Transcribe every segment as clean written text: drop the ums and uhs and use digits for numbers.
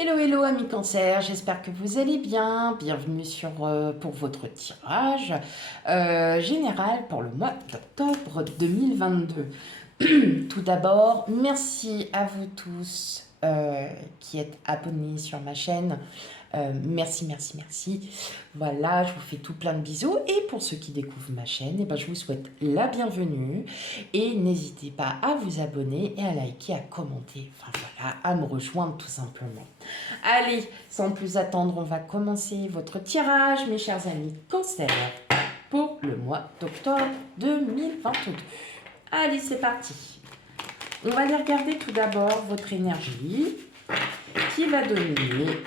Hello, hello, amis cancer, j'espère que vous allez bien. Bienvenue pour votre tirage général pour le mois d'octobre 2022. Tout d'abord, merci à vous tous qui êtes abonnés sur ma chaîne. Merci, merci, merci. Voilà, je vous fais tout plein de bisous. Et pour ceux qui découvrent ma chaîne, eh ben, je vous souhaite la bienvenue. Et n'hésitez pas à vous abonner et à liker, à commenter. Enfin voilà, à me rejoindre tout simplement. Allez, sans plus attendre, on va commencer votre tirage, mes chers amis cancer, pour le mois d'octobre 2022. Allez, c'est parti. On va aller regarder tout d'abord votre énergie qui va dominer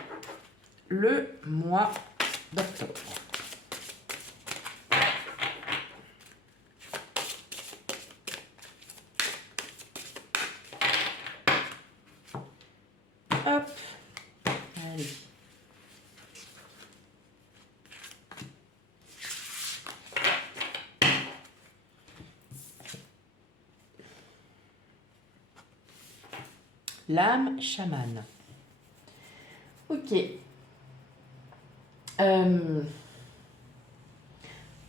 le mois d'octobre. Hop. Allez. L'âme chamane. Ok.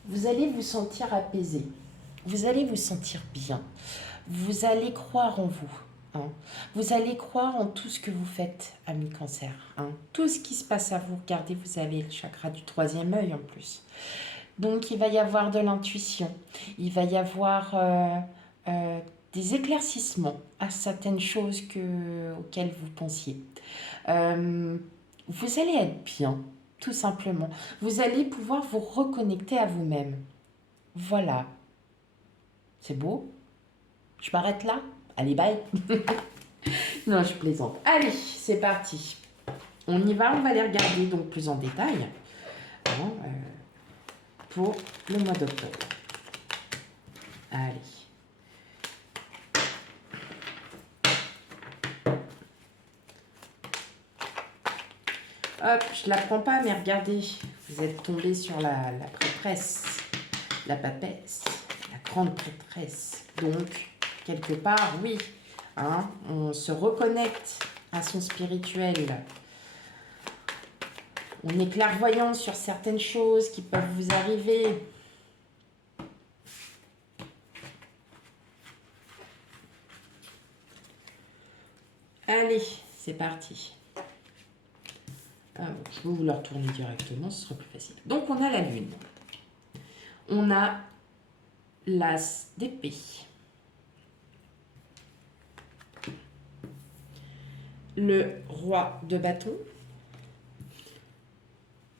Vous allez vous sentir apaisé. Vous allez vous sentir bien. Vous allez croire en vous. Hein. Vous allez croire en tout ce que vous faites, amis cancer. Hein. Tout ce qui se passe à vous. Regardez, vous avez le chakra du troisième œil en plus. Donc, il va y avoir de l'intuition. Il va y avoir des éclaircissements à certaines choses auxquelles vous pensiez. Vous allez être bien, tout simplement. Vous allez pouvoir vous reconnecter à vous-même. Voilà. C'est beau? Je m'arrête là? Allez, bye. Non, je plaisante. Allez, c'est parti. On y va, on va les regarder donc plus en détail pour le mois d'octobre. Allez. Hop, je ne la prends pas, mais regardez, vous êtes tombé sur la prêtresse, la papesse, la grande prêtresse. Donc, quelque part, oui, hein, on se reconnecte à son spirituel. On est clairvoyant sur certaines choses qui peuvent vous arriver. Allez, c'est parti. Je vais vous le retourner directement, ce sera plus facile. Donc, on a la lune. On a l'as d'épée. Le roi de bâton.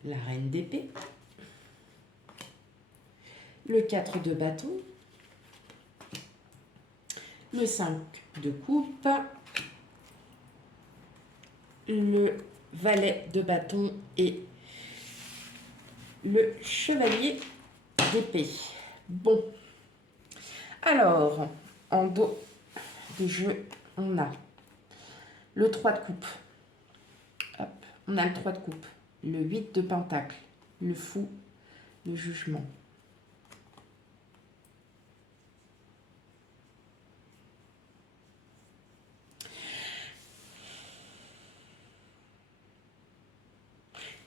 La reine d'épée. Le 4 de bâton. Le 5 de coupe. Le valet de bâton et le chevalier d'épée. Bon. Alors, en dos de jeu, on a le 3 de coupe. Hop. On a le 3 de coupe. Le 8 de pentacle. Le fou. Le jugement.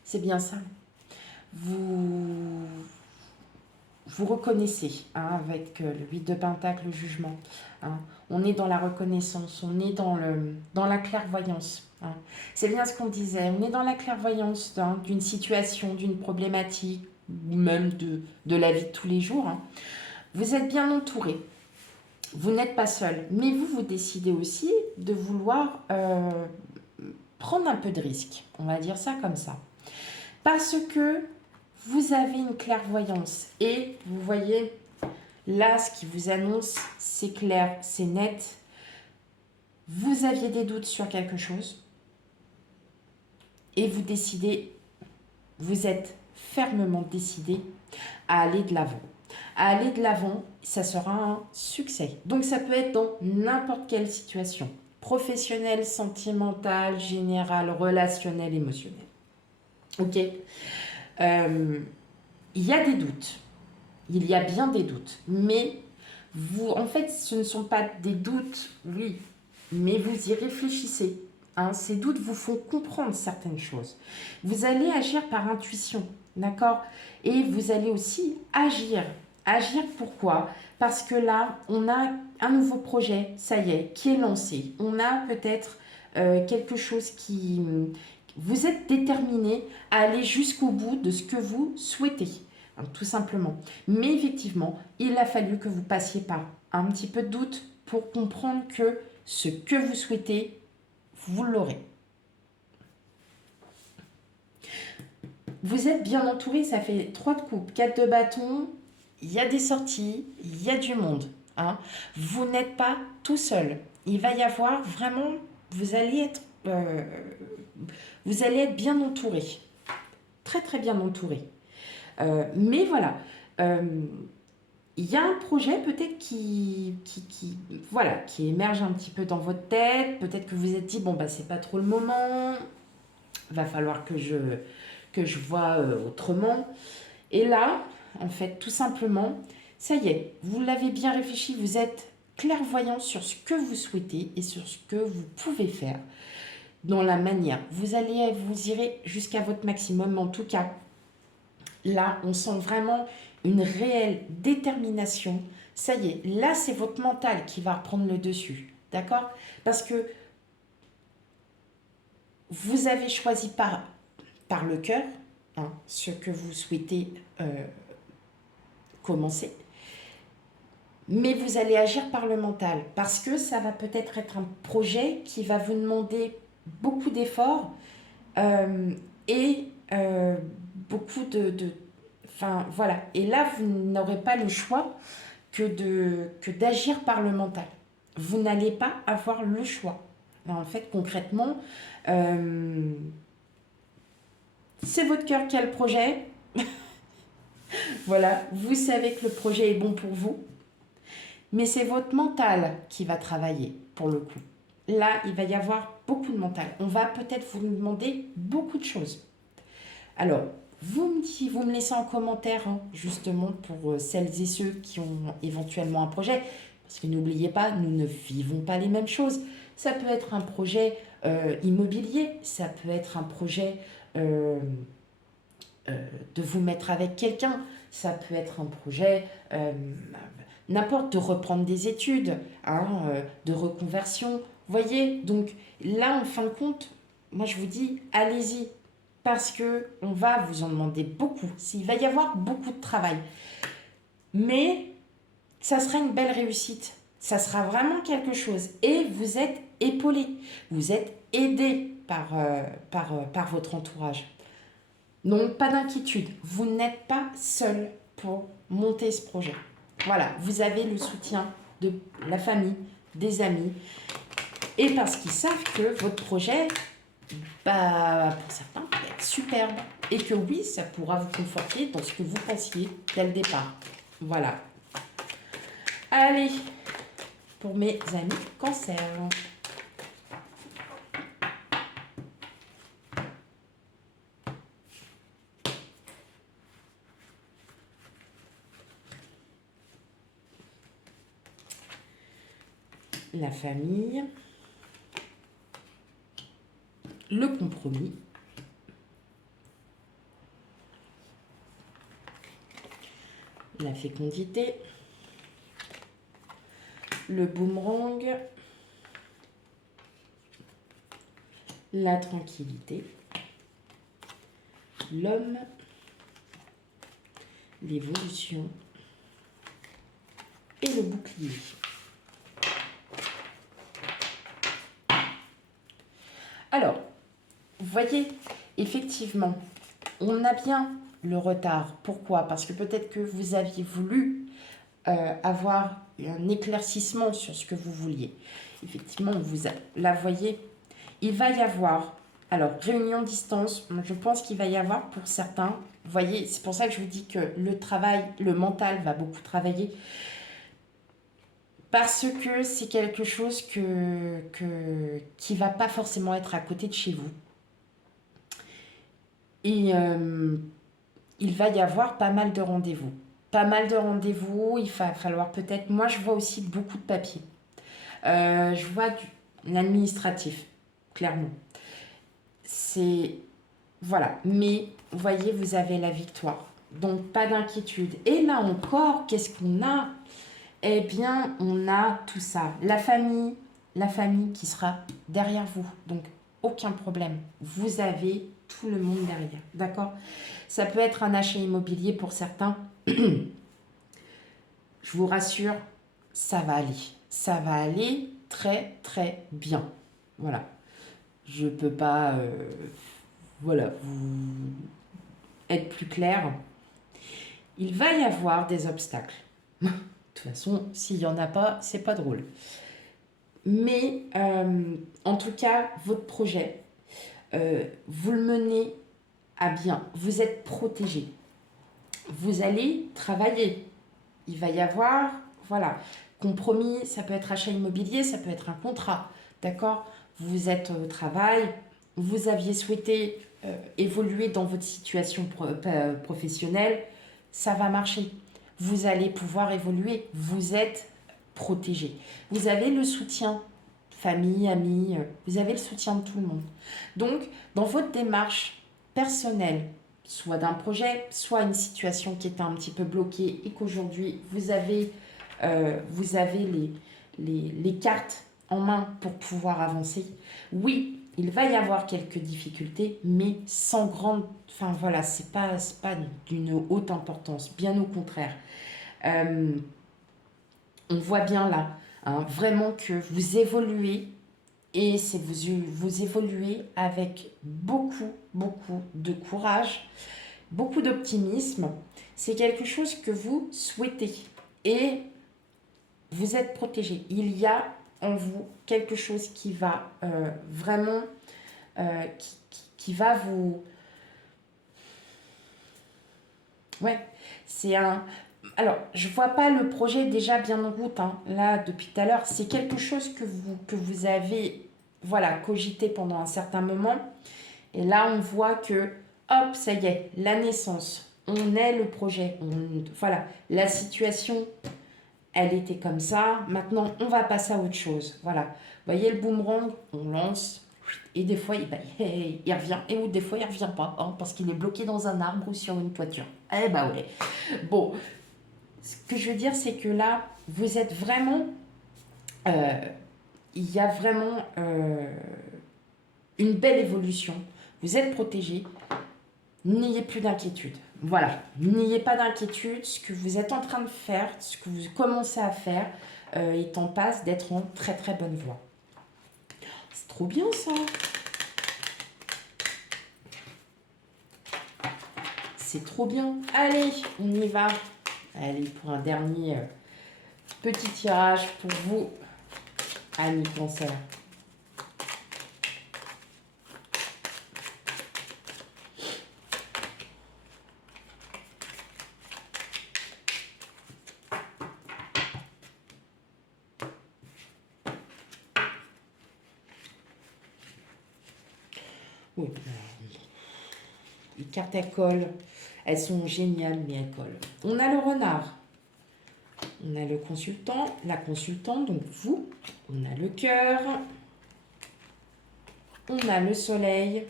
C'est bien ça. Vous reconnaissez hein, avec le 8 de pentacle, le jugement. Hein. On est dans la reconnaissance, on est dans la clairvoyance. Hein. C'est bien ce qu'on disait, on est dans la clairvoyance hein, d'une situation, d'une problématique, ou même de la vie de tous les jours. Hein. Vous êtes bien entouré. Vous n'êtes pas seul, mais vous décidez aussi de vouloir prendre un peu de risque. On va dire ça comme ça. Parce que vous avez une clairvoyance et vous voyez là ce qui vous annonce, c'est clair, c'est net. Vous aviez des doutes sur quelque chose et vous décidez, vous êtes fermement décidé à aller de l'avant. À aller de l'avant, ça sera un succès. Donc ça peut être dans n'importe quelle situation, professionnelle, sentimentale, générale, relationnelle, émotionnelle. Ok. Il y a des doutes. Il y a bien des doutes. Mais vous, en fait, ce ne sont pas des doutes, oui, mais vous y réfléchissez. Hein, ces doutes vous font comprendre certaines choses. Vous allez agir par intuition, d'accord? Et vous allez aussi agir. Agir pourquoi? Parce que là, on a un nouveau projet, ça y est, qui est lancé. On a peut-être quelque chose qui... Vous êtes déterminé à aller jusqu'au bout de ce que vous souhaitez, hein, tout simplement. Mais effectivement, il a fallu que vous passiez par un petit peu de doute pour comprendre que ce que vous souhaitez, vous l'aurez. Vous êtes bien entouré, ça fait 3 de coupe, 4 de bâton, il y a des sorties, il y a du monde. Hein. Vous n'êtes pas tout seul. Il va y avoir vraiment, vous allez être bien entouré. Très très bien entouré. Mais voilà, il y a un projet peut-être qui émerge un petit peu dans votre tête. Peut-être que vous vous êtes dit, bon, bah, c'est pas trop le moment, va falloir que je vois autrement. Et là, en fait, tout simplement, ça y est, vous l'avez bien réfléchi, vous êtes clairvoyant sur ce que vous souhaitez et sur ce que vous pouvez faire dans la manière. Vous irez jusqu'à votre maximum, en tout cas. Là, on sent vraiment une réelle détermination. Ça y est, là, c'est votre mental qui va reprendre le dessus. D'accord? Parce que vous avez choisi par le cœur, hein, ce que vous souhaitez commencer. Mais vous allez agir par le mental parce que ça va peut-être être un projet qui va vous demander beaucoup d'efforts et beaucoup enfin, voilà. Et là, vous n'aurez pas le choix que d'agir par le mental. Vous n'allez pas avoir le choix. Alors, en fait, concrètement, c'est votre cœur qui a le projet. Voilà, vous savez que le projet est bon pour vous. Mais c'est votre mental qui va travailler, pour le coup. Là, il va y avoir beaucoup de mental. On va peut-être vous demander beaucoup de choses. Alors, vous me laissez en commentaire, hein, justement, pour celles et ceux qui ont éventuellement un projet. Parce que n'oubliez pas, nous ne vivons pas les mêmes choses. Ça peut être un projet immobilier, ça peut être un projet de vous mettre avec quelqu'un, ça peut être un projet... n'importe, de reprendre des études, hein, de reconversion. Voyez, donc là, en fin de compte, moi je vous dis, allez-y, parce que on va vous en demander beaucoup. Il va y avoir beaucoup de travail. Mais ça sera une belle réussite. Ça sera vraiment quelque chose. Et vous êtes épaulé. Vous êtes aidé par votre entourage. Donc, pas d'inquiétude. Vous n'êtes pas seul pour monter ce projet. Voilà, vous avez le soutien de la famille, des amis, et parce qu'ils savent que votre projet, bah, pour certains, peut être superbe, et que oui, ça pourra vous conforter dans ce que vous pensiez dès le départ. Voilà. Allez, pour mes amis cancer. La famille, le compromis, la fécondité, le boomerang, la tranquillité, l'homme, l'évolution et le bouclier. Alors, vous voyez, effectivement, on a bien le retard. Pourquoi? Parce que peut-être que vous aviez voulu avoir un éclaircissement sur ce que vous vouliez. Effectivement, là, vous voyez, il va y avoir, alors, réunion distance, je pense qu'il va y avoir pour certains, vous voyez, c'est pour ça que je vous dis que le travail, le mental va beaucoup travailler. Parce que c'est quelque chose qui ne va pas forcément être à côté de chez vous. Et il va y avoir pas mal de rendez-vous. Pas mal de rendez-vous, il va falloir peut-être... Moi, je vois aussi beaucoup de papiers. Je vois l'administratif. clairement. C'est... Voilà, mais vous voyez, vous avez la victoire. Donc, pas d'inquiétude. Et là encore, qu'est-ce qu'on a? Eh bien, on a tout ça. La famille qui sera derrière vous. Donc, aucun problème. Vous avez tout le monde derrière. D'accord? Ça peut être un achat immobilier pour certains. Je vous rassure, ça va aller. Ça va aller très, très bien. Voilà. Je ne peux pas voilà, vous être plus clair. Il va y avoir des obstacles. De toute façon, s'il n'y en a pas, c'est pas drôle. Mais en tout cas, votre projet, vous le menez à bien. Vous êtes protégé. Vous allez travailler. Il va y avoir, voilà, compromis, ça peut être achat immobilier, ça peut être un contrat. D'accord? Vous êtes au travail, vous aviez souhaité évoluer dans votre situation professionnelle, ça va marcher. Vous allez pouvoir évoluer. Vous êtes protégé. Vous avez le soutien, famille, amis, vous avez le soutien de tout le monde. Donc, dans votre démarche personnelle, soit d'un projet, soit une situation qui était un petit peu bloquée et qu'aujourd'hui, vous avez les cartes en main pour pouvoir avancer. Oui, il va y avoir quelques difficultés, mais sans grande... Enfin voilà, c'est pas d'une haute importance, bien au contraire. On voit bien là, hein, vraiment que vous évoluez et c'est vous évoluez avec beaucoup, beaucoup de courage, beaucoup d'optimisme. C'est quelque chose que vous souhaitez et vous êtes protégé. Il y a en vous quelque chose qui va vraiment, qui va vous... Ouais, c'est un... Alors, je vois pas le projet déjà bien en route, hein, là, depuis tout à l'heure. C'est quelque chose que vous avez, voilà, cogité pendant un certain moment. Et là, on voit que, hop, ça y est, la naissance. On est le projet. Voilà, la situation, elle était comme ça. Maintenant, on va passer à autre chose. Voilà. Vous voyez le boomerang, on lance. Et des fois, il revient. Et ou des fois, il revient pas. Hein, parce qu'il est bloqué dans un arbre ou sur une toiture. Eh bah ouais. Bon, ce que je veux dire, c'est que là, vous êtes vraiment... il y a vraiment une belle évolution. Vous êtes protégé. N'ayez plus d'inquiétude. Voilà. N'ayez pas d'inquiétude. Ce que vous êtes en train de faire, ce que vous commencez à faire, est en passe d'être en très très bonne voie. C'est trop bien ça. C'est trop bien. Allez, on y va. Allez, pour un dernier petit tirage pour vous, amis Cancer. Oui, les cartes elles collent. Elles sont géniales, mais elles collent. On a le renard. On a le consultant, la consultante, donc vous. On a le cœur. On a le soleil.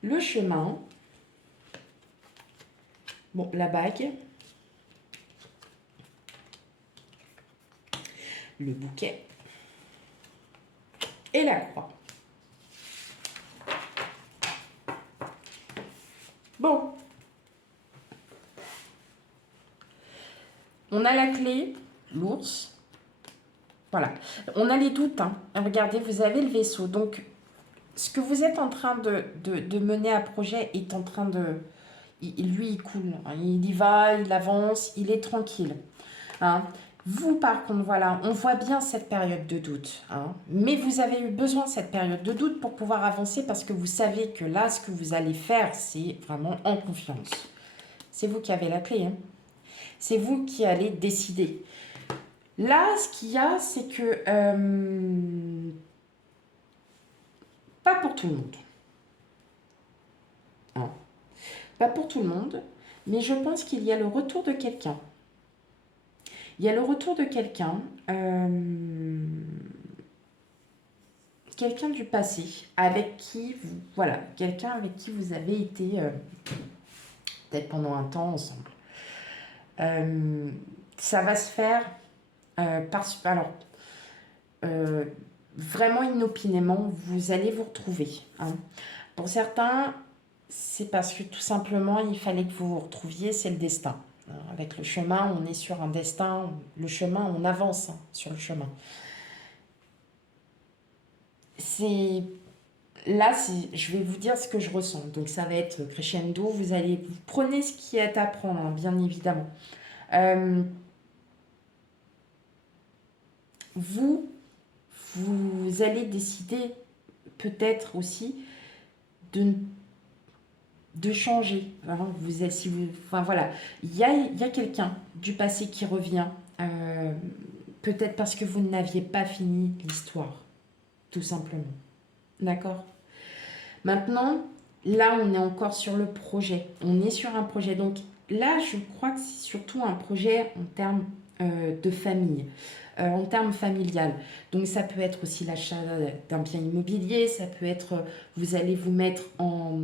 Le chemin. Bon, la bague. Le bouquet. Et la croix. Bon. On a la clé, l'ours. Voilà. On a les doutes. Hein. Regardez, vous avez le vaisseau. Donc, ce que vous êtes en train de mener à projet est en train de... Lui, il coule. Hein. Il y va, il avance, il est tranquille. Hein. Vous, par contre, voilà, on voit bien cette période de doute. Hein. Mais vous avez eu besoin de cette période de doute pour pouvoir avancer parce que vous savez que là, ce que vous allez faire, c'est vraiment en confiance. C'est vous qui avez la clé. Hein. C'est vous qui allez décider. Là, ce qu'il y a, c'est que... pas pour tout le monde. Hein. Pas pour tout le monde, mais je pense qu'il y a le retour de quelqu'un. Il y a le retour de quelqu'un quelqu'un du passé avec qui vous, voilà, quelqu'un avec qui vous avez été peut-être pendant un temps ensemble. Ça va se faire alors vraiment inopinément, vous allez vous retrouver. Hein. Pour certains, c'est parce que tout simplement, il fallait que vous vous retrouviez, c'est le destin. Avec le chemin, on est sur un destin, le chemin, on avance sur le chemin. C'est là, je vais vous dire ce que je ressens. Donc ça va être crescendo, vous prenez ce qui est à prendre, hein, bien évidemment. Vous allez décider peut-être aussi de changer. Hein. Enfin voilà, il y a quelqu'un du passé qui revient, peut-être parce que vous n'aviez pas fini l'histoire, tout simplement. D'accord? Maintenant, là, on est encore sur le projet. On est sur un projet. Donc là, je crois que c'est surtout un projet en termes de famille, en termes familial. Donc ça peut être aussi l'achat d'un bien immobilier, ça peut être, vous allez vous mettre en,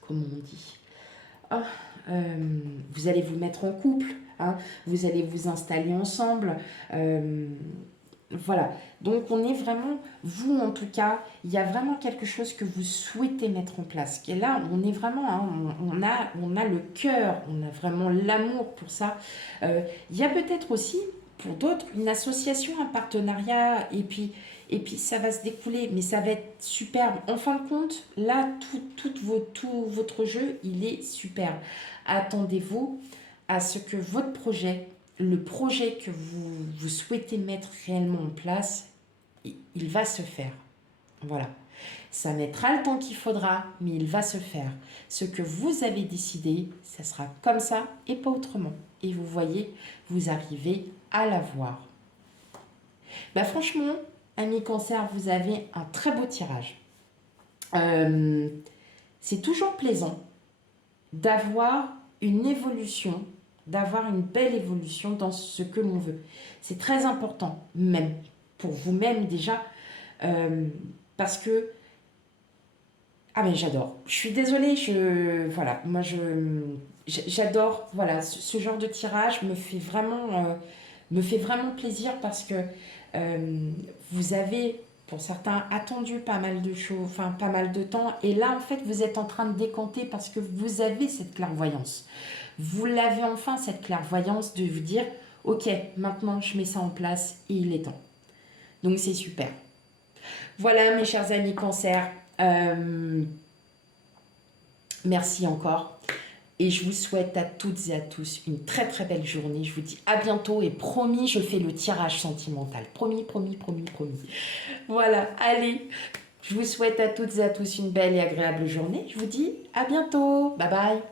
comment on dit? Ah, vous allez vous mettre en couple, hein, vous allez vous installer ensemble. Voilà, donc on est vraiment, vous en tout cas, il y a vraiment quelque chose que vous souhaitez mettre en place. Et là, on est vraiment, hein, on a le cœur, on a vraiment l'amour pour ça. Il y a peut-être aussi, pour d'autres, une association, un partenariat, et puis ça va se découler, mais ça va être superbe. En fin de compte, là, tout votre jeu, il est superbe. Attendez-vous à ce que votre projet, le projet que vous souhaitez mettre réellement en place, il va se faire. Voilà. Ça mettra le temps qu'il faudra, mais il va se faire. Ce que vous avez décidé, ça sera comme ça et pas autrement. Et vous voyez, vous arrivez à l'avoir. Bah franchement, amis cancer, vous avez un très beau tirage. C'est toujours plaisant d'avoir une évolution, d'avoir une belle évolution dans ce que l'on veut. C'est très important, même pour vous-même déjà, parce que ah mais j'adore. Je suis désolée, voilà, moi j'adore, voilà, ce genre de tirage me fait vraiment plaisir parce que vous avez pour certains attendu pas mal de choses, enfin pas mal de temps, et là en fait vous êtes en train de décanter parce que vous avez cette clairvoyance. Vous l'avez enfin cette clairvoyance de vous dire ok, maintenant je mets ça en place et il est temps. Donc c'est super. Voilà mes chers amis cancer. Merci encore. Et je vous souhaite à toutes et à tous une très très belle journée. Je vous dis à bientôt et promis, je fais le tirage sentimental. Promis, promis, promis, promis. Voilà, allez. Je vous souhaite à toutes et à tous une belle et agréable journée. Je vous dis à bientôt. Bye bye.